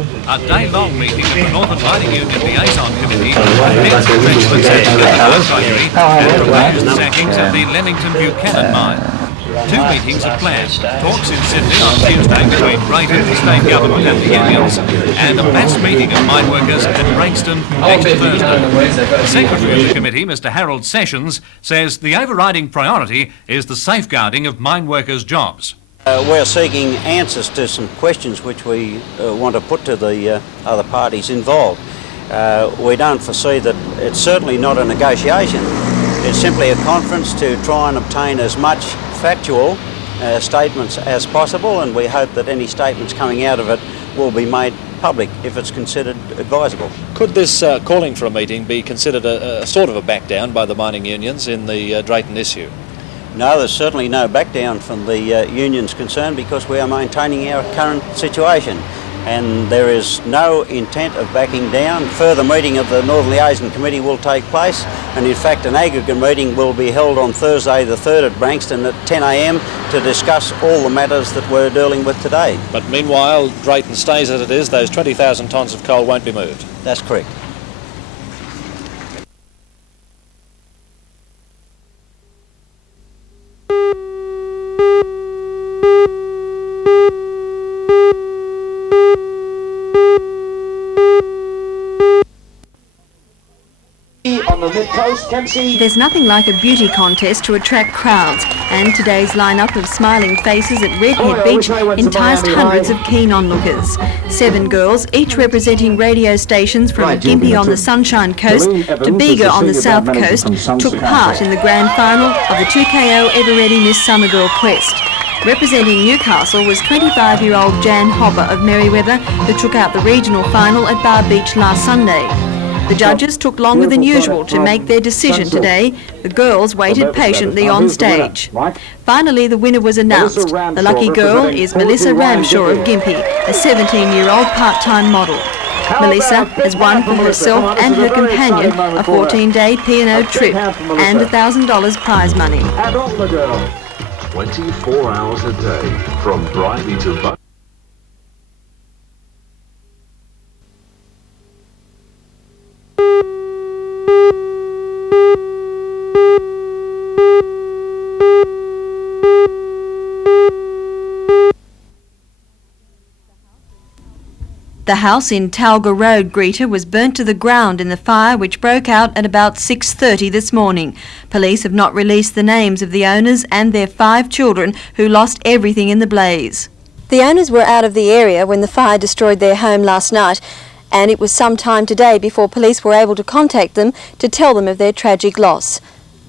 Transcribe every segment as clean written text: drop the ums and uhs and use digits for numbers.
A day-long meeting of the Northern Mining Union Liaison Committee met congratulations at the January and proposed the sackings of the Leamington Buchanan mine. 2 meetings are planned. Talks in Sydney on Tuesday between Drayton, the state government and the unions, and a mass meeting of mine workers at Branxton next Thursday. The secretary of the committee, Mr Harold Sessions, says the overriding priority is the safeguarding of mine workers' jobs. We're seeking answers to some questions which we want to put to the other parties involved. We don't foresee that it's certainly not a negotiation. It's simply a conference to try and obtain as much factual statements as possible, and we hope that any statements coming out of it will be made public if it's considered advisable. Could this calling for a meeting be considered a sort of a back down by the mining unions in the Drayton issue? No, there's certainly no back down from the unions concerned, because we are maintaining our current situation and there is no intent of backing down. Further meeting of the Northern Liaison Committee will take place, and in fact an aggregate meeting will be held on Thursday the 3rd at Branxton at 10 a.m. to discuss all the matters that we're dealing with today. But meanwhile, Drayton stays as it is. Those 20,000 tonnes of coal won't be moved. That's correct. There's nothing like a beauty contest to attract crowds, and today's lineup of smiling faces at Redhead Beach enticed hundreds of keen onlookers. 7 girls, each representing radio stations from Gympie on the Sunshine Coast to Bega on the South Coast, took part in the grand final of the 2KO Ever Ready Miss Summer Girl Quest. Representing Newcastle was 25-year-old Jan Hopper of Merewether, who took out the regional final at Bar Beach last Sunday. The judges took longer than usual to make their decision today. The girls waited patiently on stage. Finally, the winner was announced. The lucky girl is Melissa Ramshaw of Gympie, a 17-year-old part-time model. Melissa has won for herself and her companion a 14-day P&O trip and $1,000 prize money. 24 hours a day, from Bridie to Buck. The house in Talga Road, Greta, was burnt to the ground in the fire which broke out at about 6:30 this morning. Police have not released the names of the owners and their 5 children who lost everything in the blaze. The owners were out of the area when the fire destroyed their home last night, and it was some time today before police were able to contact them to tell them of their tragic loss.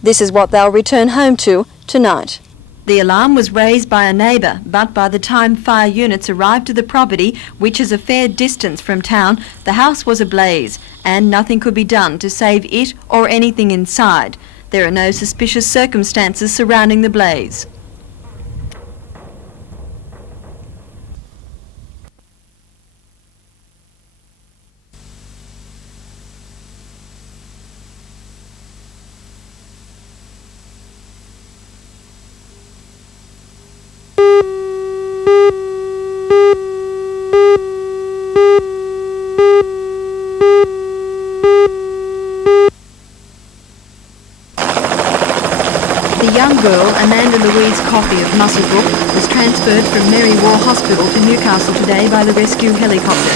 This is what they'll return home to tonight. The alarm was raised by a neighbour, but by the time fire units arrived to the property, which is a fair distance from town, the house was ablaze and nothing could be done to save it or anything inside. There are no suspicious circumstances surrounding the blaze. The young girl, Amanda Louise Coffey of Muswellbrook, was transferred from Mary War Hospital to Newcastle today by the rescue helicopter.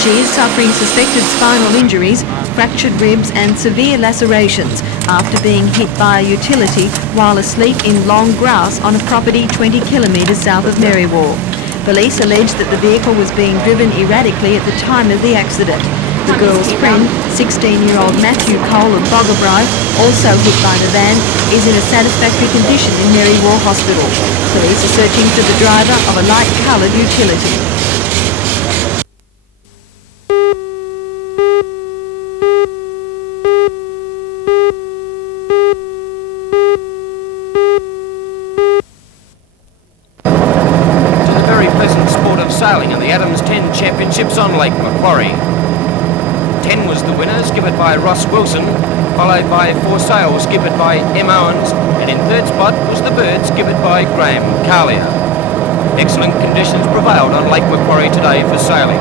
She is suffering suspected spinal injuries, fractured ribs and severe lacerations after being hit by a utility while asleep in long grass on a property 20 kilometres south of Mary War. Police allege that the vehicle was being driven erratically at the time of the accident. The girl's friend, 16-year-old Matthew Cole of Boggabri, also hit by the van, is in a satisfactory condition in Mary War Hospital. Police are searching for the driver of a light-coloured utility. To the very pleasant sport of sailing in the Adams 10 Championships on Lake Macquarie. 10 was the winner, skippered by Ross Wilson, followed by 4 Sail, skippered by M. Owens, and in third spot was the Bird, skippered by Graham Carlier. Excellent conditions prevailed on Lake Macquarie today for sailing.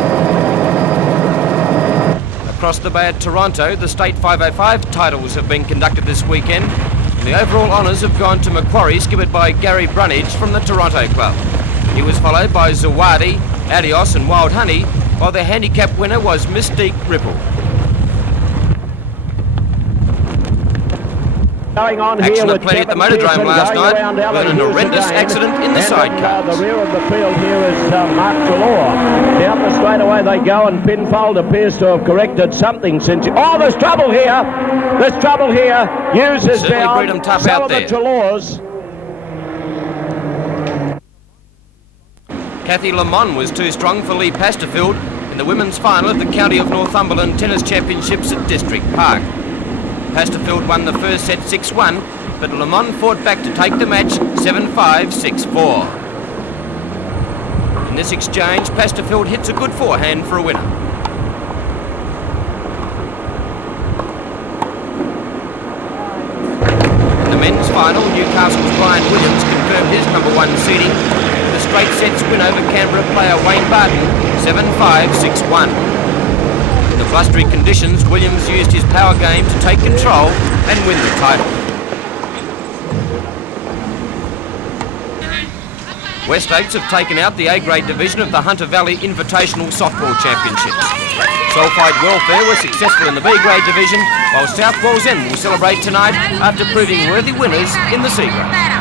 across the bay at Toronto, the State 505 titles have been conducted this weekend. And the overall honours have gone to Macquarie, skippered by Gary Brunage from the Toronto club. He was followed by Zawadi, Adios and Wild Honey, while the handicap winner was Mystique Ripple. Going on Action here at plenty at the Motordrome last night, with an horrendous accident in the sidecars. The rear of the field here is Mark Trelaw. Down the straightaway they go, and Pinfold appears to have corrected something since... Oh, there's trouble here! There's trouble here! Hughes is Certainly down. breed 'em tough So out are there. the Trelaws. Kathy Lamont was too strong for Lee Pasterfield in the women's final of the County of Northumberland Tennis Championships at District Park. Pasterfield won the first set 6-1, but Lamont fought back to take the match 7-5, 6-4. In this exchange, Pasterfield hits a good forehand for a winner. In the men's final, Newcastle's Brian Williams confirmed his #1 seeding with a straight sets win over Canberra player Wayne Barton, 7-5, 6-1. In the blustery conditions, Williams used his power game to take control and win the title. West Oaks have taken out the A-grade division of the Hunter Valley Invitational Softball Championships. Sulphide Welfare were successful in the B-grade division, while South Wallsend will celebrate tonight after proving worthy winners in the C-grade.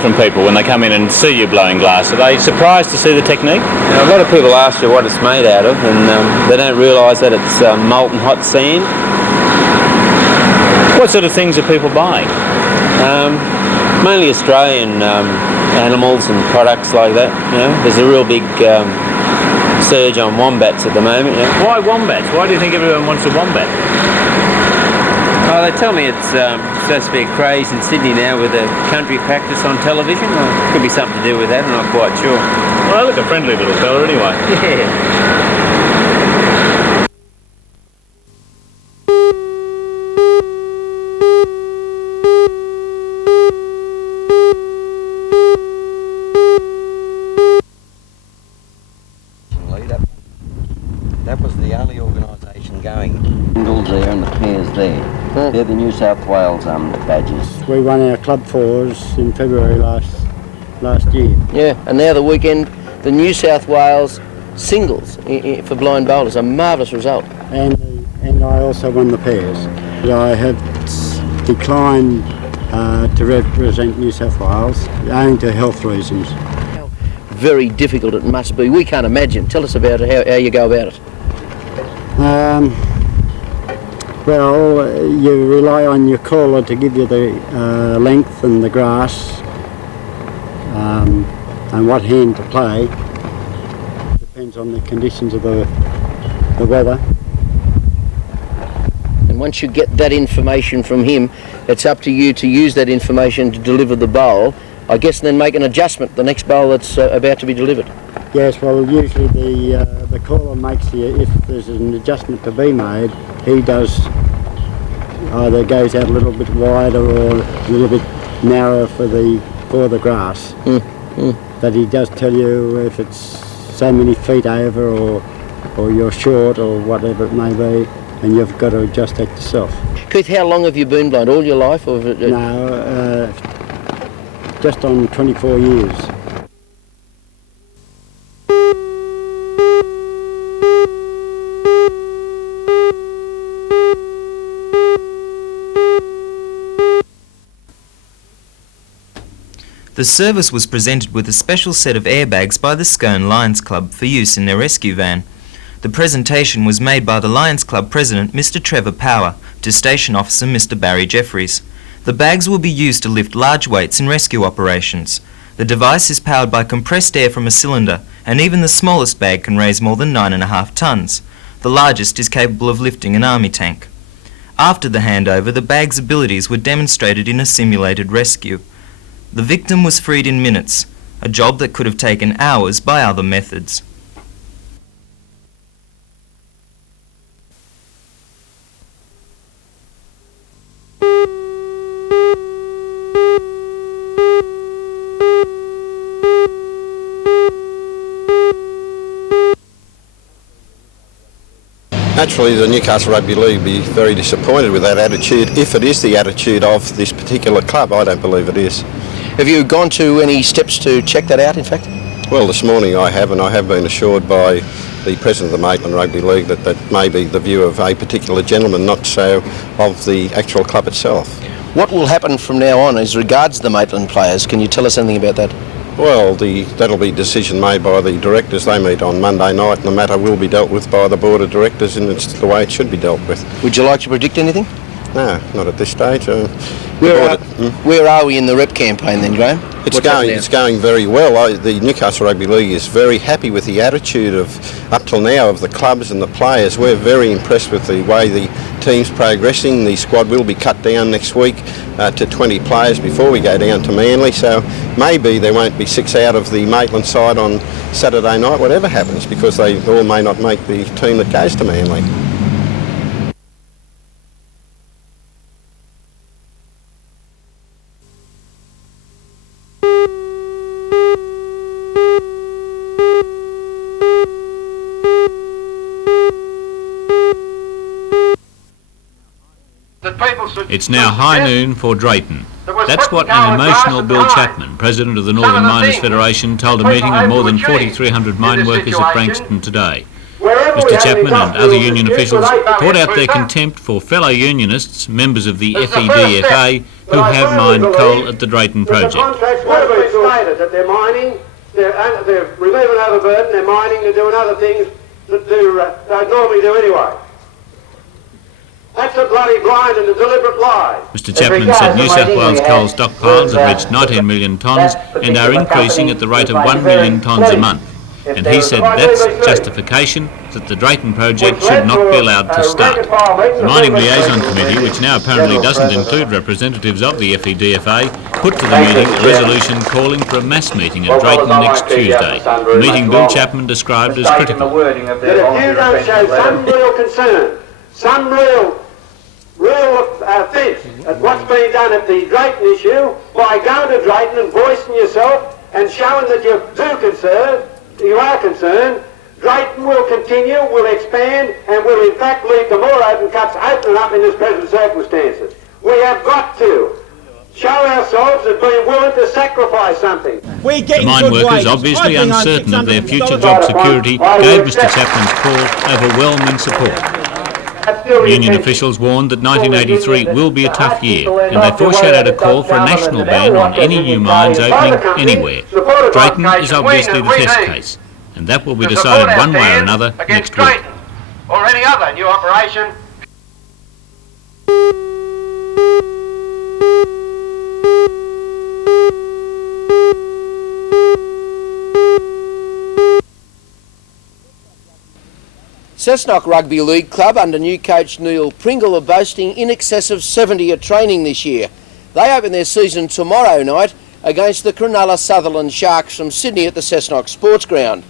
From people when they come in and see you blowing glass? Are they surprised to see the technique? A lot of people ask you what it's made out of, and they don't realise that it's molten hot sand. What sort of things are people buying? Mainly Australian animals and products like that. You know, there's a real big surge on wombats at the moment. You know. Why wombats? Why do you think everyone wants a wombat? Oh, they tell me it's supposed to be a craze in Sydney now with a country practice on television. Well, could be something to do with that, I'm not quite sure. Well, they look a friendly little fella anyway. That was the only organisation going. Singles there and the pairs there. They're the New South Wales badges. We won our Club 4s in February last year. Yeah, and now the weekend, the New South Wales singles for blind bowlers, a marvellous result. And I also won the pairs. But I have declined to represent New South Wales owing to health reasons. How very difficult it must be. We can't imagine. Tell us about how you go about it. Well, you rely on your caller to give you the length and the grass and what hand to play. Depends on the conditions of the weather. And once you get that information from him, it's up to you to use that information to deliver the bowl. I guess then make an adjustment the next bowl that's about to be delivered. Yes, well, usually the caller makes if there's an adjustment to be made, he does either goes out a little bit wider or a little bit narrower for the grass. But he does tell you if it's so many feet over or you're short or whatever it may be, and you've got to adjust that yourself. Keith, how long have you been blind? All your life? Or No, just on 24 years. The service was presented with a special set of airbags by the Scone Lions Club for use in their rescue van. The presentation was made by the Lions Club President, Mr. Trevor Power, to Station Officer Mr. Barry Jeffries. The bags will be used to lift large weights in rescue operations. The device is powered by compressed air from a cylinder, and even the smallest bag can raise more than 9.5 tonnes. The largest is capable of lifting an army tank. After the handover, the bag's abilities were demonstrated in a simulated rescue. The victim was freed in minutes, a job that could have taken hours by other methods. Naturally, the Newcastle Rugby League will be very disappointed with that attitude, if it is the attitude of this particular club. I don't believe it is. Have you gone to any steps to check that out, in fact? Well, this morning I have, and I have been assured by the President of the Maitland Rugby League that that may be the view of a particular gentleman, not so of the actual club itself. What will happen from now on as regards the Maitland players? Can you tell us anything about that? Well, that'll be a decision made by the directors. They meet on Monday night, and the matter will be dealt with by the Board of Directors, and it's the way it should be dealt with. Would you like to predict anything? No, not at this stage. Where are we in the rep campaign then, Graham? It's going very well. The Newcastle Rugby League is very happy with the attitude of, up till now, of the clubs and the players. We're very impressed with the way the team's progressing. The squad will be cut down next week to 20 players before we go down to Manly, so maybe there won't be 6 out of the Maitland side on Saturday night, whatever happens, because they all may not make the team that goes to Manly. It's now high noon for Drayton. That's what an emotional Bill Chapman, President of the Northern Miners Federation, told a meeting of more than 4,300 mine workers at Frankston today. Mr Chapman and other union officials poured out their contempt for fellow unionists, members of the FEDFA, who have mined coal at the Drayton project. The contracts would have been stated that they're mining, they're removing overburden, they're mining, they're doing other things that they'd normally do anyway. That's a bloody blind and a deliberate lie. Mr Chapman said New South Wales coal stockpiles have reached 19 million tonnes and are increasing at the rate of 1 million tonnes a month. And he said that's justification that the Drayton project should not be allowed to start. The Mining Liaison Committee, which now apparently doesn't include representatives of the FEDFA, put to the meeting a resolution calling for a mass meeting at Drayton next Tuesday, a meeting Bill Chapman described as critical. That if you don't show some real concern, some real offence at what's being done at the Drayton issue, by going to Drayton and voicing yourself and showing that you are concerned, Drayton will continue, will expand, and will in fact lead to more open cuts opening up in this present circumstances. We have got to show ourselves as being willing to sacrifice something. The mine workers, obviously uncertain of their future job security, gave Mr Chapman's call overwhelming support. Union officials warned that 1983 will be a tough year, and they foreshadowed a call for a national ban on any new mines opening anywhere. Drayton is obviously the test case, and that will be decided one way or another next week. Or any other new operation. Cessnock Rugby League Club under new coach Neil Pringle are boasting in excess of 70 at training this year. They open their season tomorrow night against the Cronulla Sutherland Sharks from Sydney at the Cessnock Sports Ground.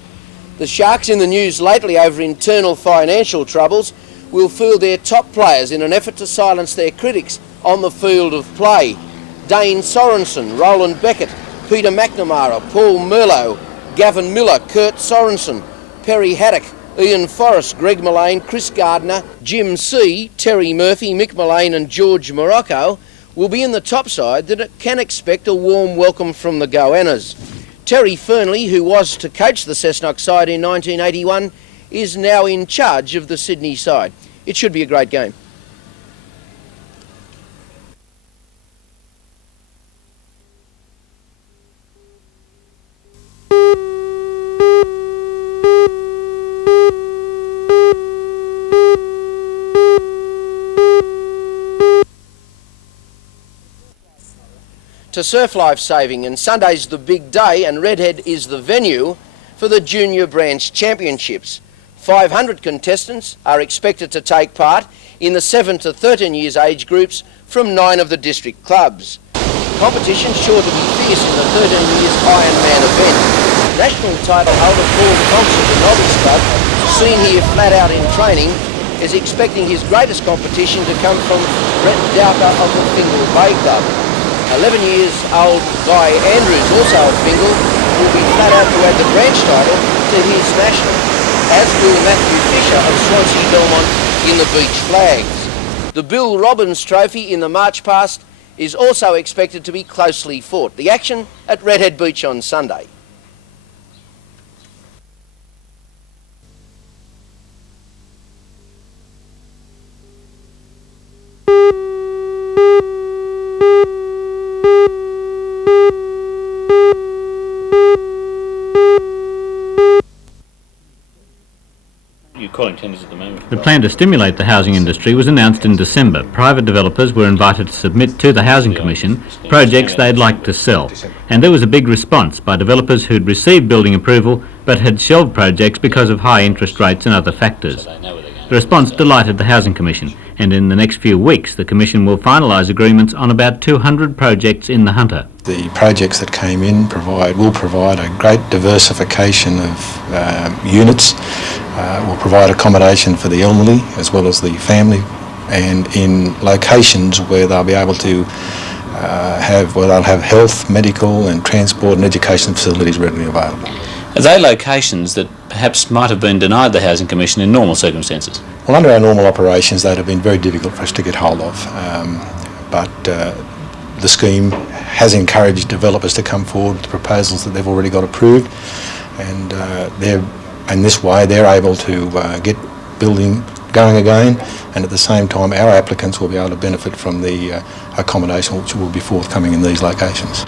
The Sharks, in the news lately over internal financial troubles, will field their top players in an effort to silence their critics on the field of play. Dane Sorensen, Roland Beckett, Peter McNamara, Paul Merlot, Gavin Miller, Kurt Sorensen, Perry Haddock, Ian Forrest, Greg Mullane, Chris Gardner, Jim C, Terry Murphy, Mick Mullane and George Morocco will be in the top side that can expect a warm welcome from the Goannas. Terry Fernley, who was to coach the Cessnock side in 1981, is now in charge of the Sydney side. It should be a great game. to surf life saving, and Sunday's the big day and Redhead is the venue for the Junior Branch Championships. 500 contestants are expected to take part in the 7 to 13 years age groups from 9 of the district clubs. Competition sure to be fierce in the 13 years Ironman event. National title holder Paul Thompson, the Novice Club, seen here flat out in training, is expecting his greatest competition to come from Brett Dowker of the Fingal Bay Club. 11 years old Guy Andrews, also of Fingal, will be flat out to add the branch title to his national, as will Matthew Fisher of Swansea Belmont in the beach flags. The Bill Robbins Trophy in the March Past is also expected to be closely fought. The action at Redhead Beach on Sunday. The plan to stimulate the housing industry was announced in December. Private developers were invited to submit to the Housing Commission projects they'd like to sell, and there was a big response by developers who'd received building approval but had shelved projects because of high interest rates and other factors. The response delighted the Housing Commission, and in the next few weeks the Commission will finalise agreements on about 200 projects in the Hunter. The projects that came in will provide a great diversification of units, will provide accommodation for the elderly as well as the family, and in locations where they'll be able to they'll have health, medical and transport and education facilities readily available. Are they locations that perhaps might have been denied the Housing Commission in normal circumstances? Well, under our normal operations they'd have been very difficult for us to get hold of, but the scheme has encouraged developers to come forward with proposals that they've already got approved, and in this way they're able to get building going again, and at the same time our applicants will be able to benefit from the accommodation which will be forthcoming in these locations.